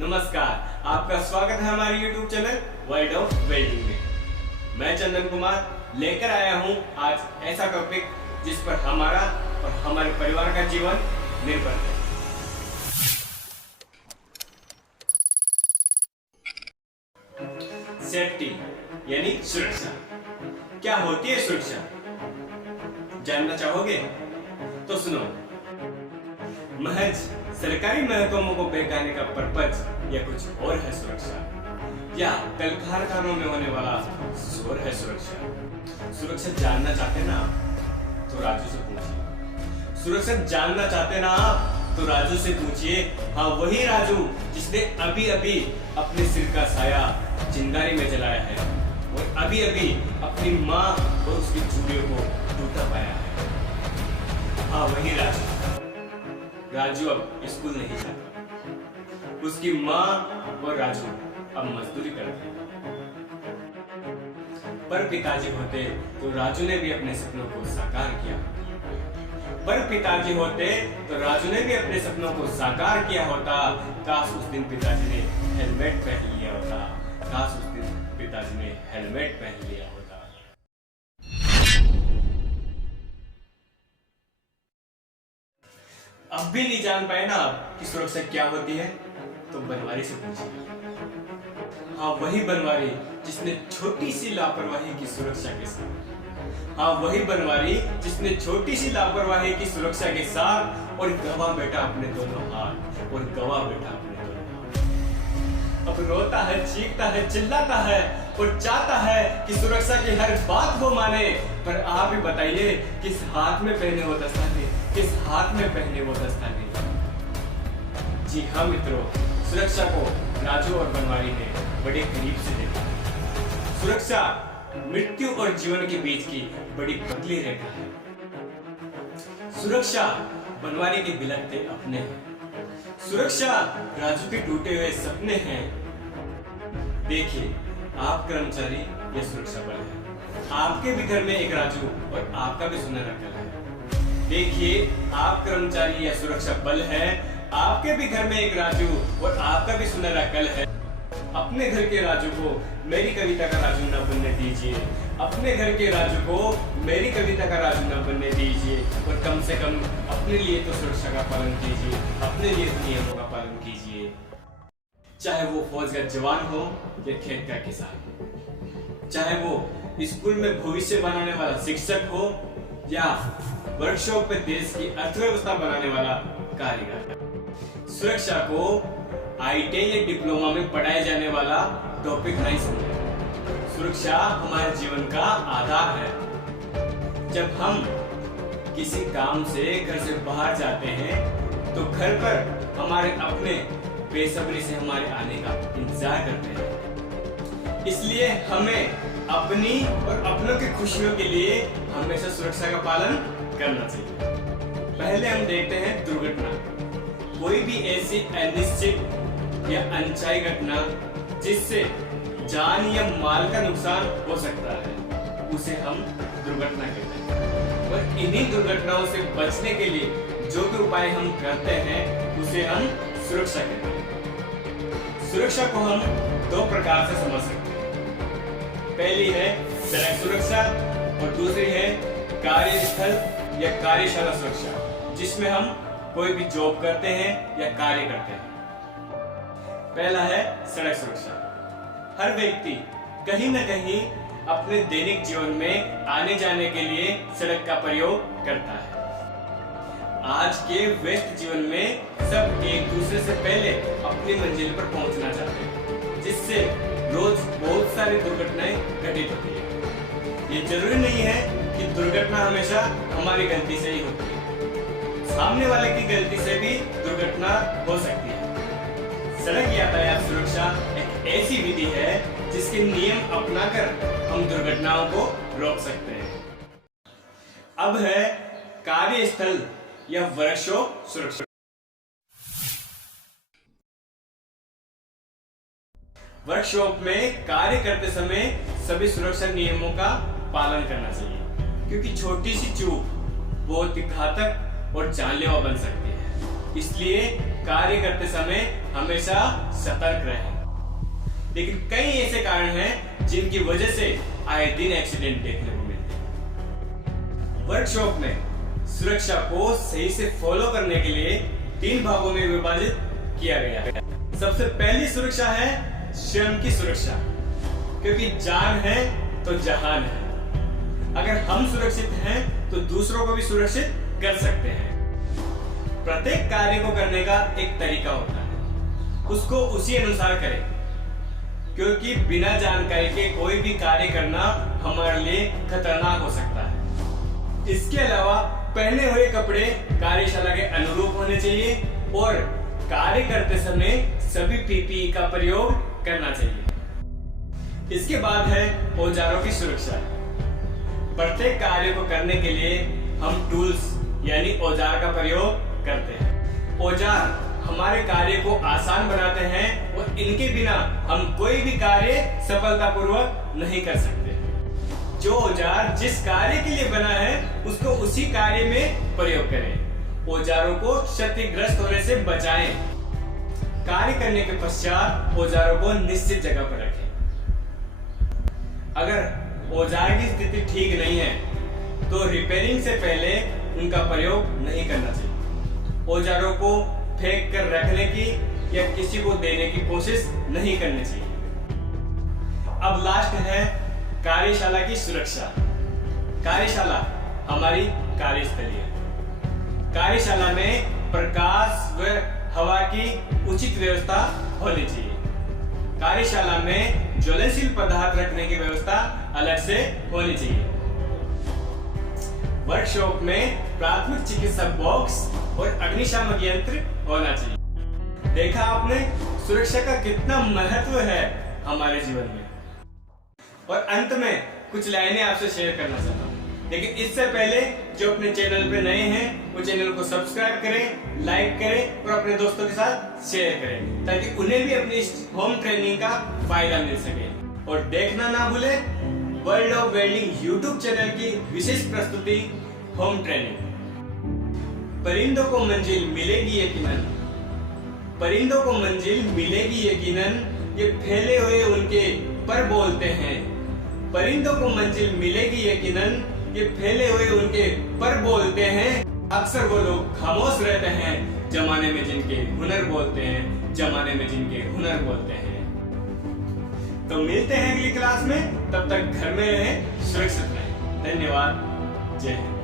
नमस्कार, आपका स्वागत है हमारे YouTube channel world of welding में। मैं चंदन कुमार लेकर आया हूं आज ऐसा टॉपिक जिस पर हमारा और हमारे परिवार का जीवन निर्भर है। सेफ्टी यानी सुरक्षा। क्या होती है सुरक्षा, जानना चाहोगे? तो सुनो। महज सरकारी महकमों को बहकाने का पर्पज या कुछ और है सुरक्षा, या कल कारखानों में होने वाला शोर है सुरक्षा। सुरक्षा जानना चाहते ना आप तो राजू से पूछिए। सुरक्षा जानना चाहते ना आप तो राजू से पूछिए। हाँ, वही राजू जिसने अभी अभी अपने सिर का साया चिंगारी में जलाया है और अभी अभी अपनी माँ और उसकी चूड़ियों को टूटा पाया है। हाँ, वही राजू अब स्कूल नहीं जाता। उसकी माँ और राजू अब मजदूरी करते हैं। पर पिताजी होते तो राजू ने भी अपने सपनों को साकार किया। पर पिताजी होते तो राजू ने भी अपने सपनों को साकार किया होता। काश उस दिन पिताजी ने हेलमेट पहन लिया होता। काश उस दिन पिताजी ने हेलमेट पहन लिया होता। अब भी नहीं जान पाए ना आप कि सुरक्षा क्या होती है, तो बनवारी से पूछिए। हाँ, वही बनवारी जिसने छोटी सी लापरवाही की सुरक्षा के साथ हाँ, वही बनवारी जिसने छोटी सी लापरवाही की सुरक्षा के साथ और गवा बैठा अपने दोनों हाथ और गवा बैठा अपने दोनों हाथ। अब रोता है, चीखता है, चिल्लाता है और चाहता है कि सुरक्षा की हर बात वो माने। पर आप ही बताइए, किस हाथ में पहने वो दस्ताने, किस हाथ में पहने वो दस्ताने। जी हाँ मित्रों, सुरक्षा को राजू और बनवारी ने बड़े करीब से देखा। सुरक्षा मृत्यु और जीवन के बीच की बड़ी पतली रेखा है। सुरक्षा बनवारी के बिलखते अपने हैं। सुरक्षा राजू के टूटे हुए सपने हैं। देखिए, आप कर्मचारी या सुरक्षा बल है। आपके भी घर में एक राजू और आपका भी सुनहरा कल है। देखिए, आप कर्मचारी या सुरक्षा बल है। आपके भी घर में एक राजू और आपका भी सुनहरा कल है। अपने घर के राजू को मेरी कविता का राजू न बनने दीजिए। अपने घर के राजू को मेरी कविता का राजू न बनने दीजिए। और कम से कम अपने लिए तो सुरक्षा का पालन कीजिए, अपने लिए तो नियमों का पालन कीजिए। चाहे वो फौज का जवान हो या खेत का किसान, चाहे वो स्कूल में भविष्य बनाने वाला शिक्षक हो या वर्कशॉप में देश की अर्थव्यवस्था बनाने वाला कारीगर। सुरक्षा को ITI या डिप्लोमा में पढ़ाए जाने वाला टॉपिक नहीं समझे। सुरक्षा हमारे जीवन का आधार है। जब हम किसी काम से घर से बाहर जाते हैं तो घर पर हमारे अपने बेसब्री से हमारे आने का इंतजार करते हैं। इसलिए हमें अपनी और अपनों की खुशियों के लिए हमेशा सुरक्षा का पालन करना चाहिए। पहले हम देखते हैं दुर्घटना। कोई भी ऐसी अनिश्चित या अनचाही घटना जिससे जान या माल का नुकसान हो सकता है, उसे हम दुर्घटना कहते हैं। और इन्हीं दुर्घटनाओं से बचने के लिए जो भी उपाय हम करते हैं उसे हम सुरक्षा कहते हैं। सुरक्षा को हम दो प्रकार से समझ सकते हैं। पहली है सड़क सुरक्षा और दूसरी है कार्यस्थल या कार्यशाला सुरक्षा, जिसमें हम कोई भी जॉब करते हैं या कार्य करते हैं। पहला है सड़क सुरक्षा। हर व्यक्ति कहीं न कहीं अपने दैनिक जीवन में आने जाने के लिए सड़क का प्रयोग करता है। आज के व्यस्त जीवन में सब एक दूसरे से पहले अपनी मंजिल पर पहुंचना चाहते हैं, जिससे रोज बहुत सारी दुर्घटनाएं घटित होती है। ये जरूरी नहीं है कि दुर्घटना हमेशा हमारी गलती से ही होती है। सामने वाले की गलती से भी दुर्घटना हो सकती है। सड़क यातायात सुरक्षा एक ऐसी विधि है जिसके नियम अपनाकर हम दुर्घटनाओं को रोक सकते हैं। अब है कार्यस्थल या वर्कशॉप सुरक्षा। वर्कशॉप में कार्य करते समय सभी सुरक्षा नियमों का पालन करना चाहिए, क्योंकि छोटी सी चूक बहुत ही घातक और जानलेवा बन सकती है। इसलिए कार्य करते समय हमेशा सतर्क रहें। लेकिन कई ऐसे कारण हैं जिनकी वजह से आए दिन एक्सीडेंट देखने को मिलते हैं। वर्कशॉप में सुरक्षा को सही से फॉलो करने के लिए 3 भागों में विभाजित किया गया है। सबसे पहली सुरक्षा है स्वयं की सुरक्षा, क्योंकि जान है तो जहान है। अगर हम सुरक्षित हैं तो दूसरों को भी सुरक्षित कर सकते हैं। प्रत्येक कार्य को करने का एक तरीका होता है, उसको उसी अनुसार करें, क्योंकि बिना जानकारी के कोई भी कार्य करना हमारे लिए खतरनाक हो सकता है। इसके अलावा पहने हुए कपड़े कार्यशाला के अनुरूप होने चाहिए और कार्य करते समय सभी पीपीई का प्रयोग करना चाहिए। इसके बाद है औजारों की सुरक्षा। प्रत्येक कार्य को करने के लिए हम टूल्स यानी औजार का प्रयोग करते हैं। औजार हमारे कार्य को आसान बनाते हैं और इनके बिना हम कोई भी कार्य सफलतापूर्वक नहीं कर सकते। जो औजार जिस कार्य के लिए बना है उसको उसी कार्य में प्रयोग करें। औजारों को क्षतिग्रस्त होने से बचाएं। कार्य करने के पश्चात औजारों को निश्चित जगह पर रखें। अगर औजार की स्थिति ठीक नहीं है तो रिपेयरिंग से पहले उनका प्रयोग नहीं करना चाहिए। औजारों को फेंक कर रखने की या किसी को देने की कोशिश नहीं करनी चाहिए। अब लास्ट है कार्यशाला की सुरक्षा। कार्यशाला हमारी कार्यस्थली है। कार्यशाला में प्रकाश व हवा की उचित व्यवस्था होनी चाहिए। कार्यशाला में ज्वलनशील पदार्थ रखने की व्यवस्था अलग से होनी चाहिए। वर्कशॉप में प्राथमिक चिकित्सा बॉक्स और अग्निशामक यंत्र होना चाहिए। देखा आपने सुरक्षा का कितना महत्व है हमारे जीवन में। और अंत में कुछ लाइनें आपसे शेयर करना चाहता हूँ, लेकिन इससे पहले जो अपने चैनल पे नए हैं वो चैनल को सब्सक्राइब करें, लाइक करें और अपने दोस्तों के साथ शेयर करें, ताकि उन्हें भी अपनी होम ट्रेनिंग का फायदा मिल सके। और देखना ना भूले world of welding YouTube channel की विशेष प्रस्तुति होम ट्रेनिंग। परिंदों को मंजिल मिलेगी यकीनन, परिंदों को मंजिल मिलेगी यकीनन, ये फैले हुए उनके पर बोलते हैं। परिंदों को मंजिल मिलेगी यकीनन, ये फैले हुए उनके पर बोलते हैं। अक्सर वो लोग खामोश रहते हैं जमाने में जिनके हुनर बोलते हैं, जमाने में जिनके हुनर बोलते हैं। तो मिलते हैं अगली क्लास में, तब तक घर में रहें, सुरक्षित रहें। धन्यवाद। जय हिंद।